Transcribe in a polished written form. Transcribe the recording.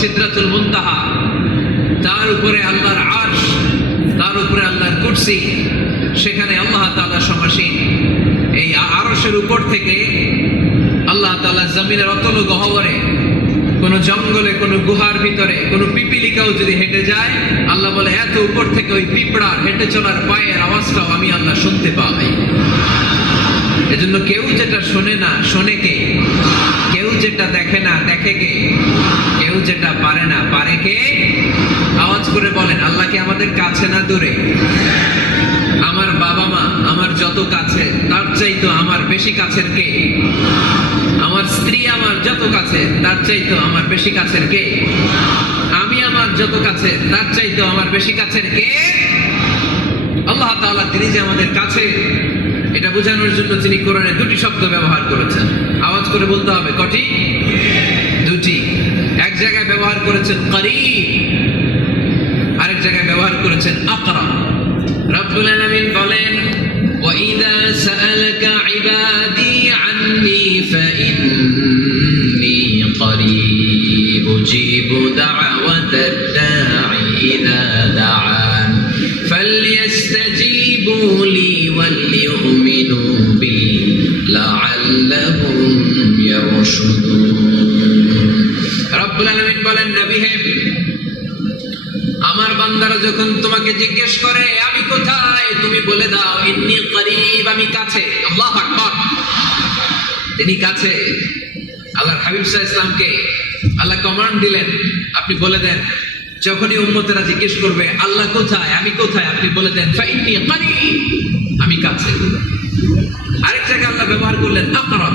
সিদরাতুল মুনতাহা, তার উপরে আল্লাহর আরশ, তার উপরে আল্লাহর কুরসি, সেখানে আল্লাহ তাআলা সমাসীন। এই আরশের উপর থেকে আল্লাহ তাআলা জমিনের অতল গহ্বরে, কোন জঙ্গলে, কোন গুহার ভিতরে কোন পিপিলিকাও যদি হেঁটে যায়, আল্লাহ বলে এত উপর থেকে ওই পিঁপড়ার হেঁটে চলার পায়ের আওয়াজটাও আমি আল্লাহ শুনতে পাই। এজন্য কেউ যেটা শোনে না শোনে কে, কেউ যেটা দেখে না দেখে কে, কেউ যেটা পারে না পারে কে। আওয়াজ করে বলেন, আল্লাহ কি আমাদের কাছে না দূরে? আমার বাবা মা আমার যত কাছে, তার চাইতো আমার বেশি কাছের কে? আমার স্ত্রী আমার যত কাছে, তার চাইতো আমার বেশি কাছের কে? আমি আমার যত কাছে, তার চাইতো আমার বেশি কাছের কে? আল্লাহ তাআলা তিনি যে আমাদের কাছে, এটা বোঝানোর জন্য তিনি কোরআনে দুটি শব্দ ব্যবহার করেছেন। আওয়াজ করে বলতে হবে, কটি? দুটি। এক জায়গায় ব্যবহার করেছেন করিব, আরেক জায়গায় ব্যবহার করেছেন আকরাব। রব্বুল আলামিন বলেন, وَإِذَا سَأَلَكَ عِبَادِي عَنِّي فَإِنِّي قَرِيبٌ أُجِيبُ دَعْوَةَ الدَّاعِ إِذَا دَعَانِ فَلْيَسْتَجِيبُوا لِي وَلْيُؤْمِنُوا بِي لَعَلَّهُمْ يَرْشُدُونَ। রব্বুল আলামিন বলেন, নবী হে, আমার বান্দারা যখন তোমাকে জিজ্ঞেস করে আমি কোথায়, তুমি বলে দাও ইন্নী করিব, আমি কাছে। আল্লাহু আকবার, তিনি কাছে। আল্লাহর হাবিব সাল্লাল্লাহু আলাইহি ওয়াসাল্লামকে আল্লাহ কমান্ড দিলেন, আপনি বলে দেন যখনই উম্মতেরা জিজ্ঞেস করবে আল্লাহ কোথায়, আমি কোথায়, আপনি বলে দেন ফাইন্নী করিব, আমি কাছে। আরেক জায়গায় আল্লাহ ব্যবহার করলেন আকরাব।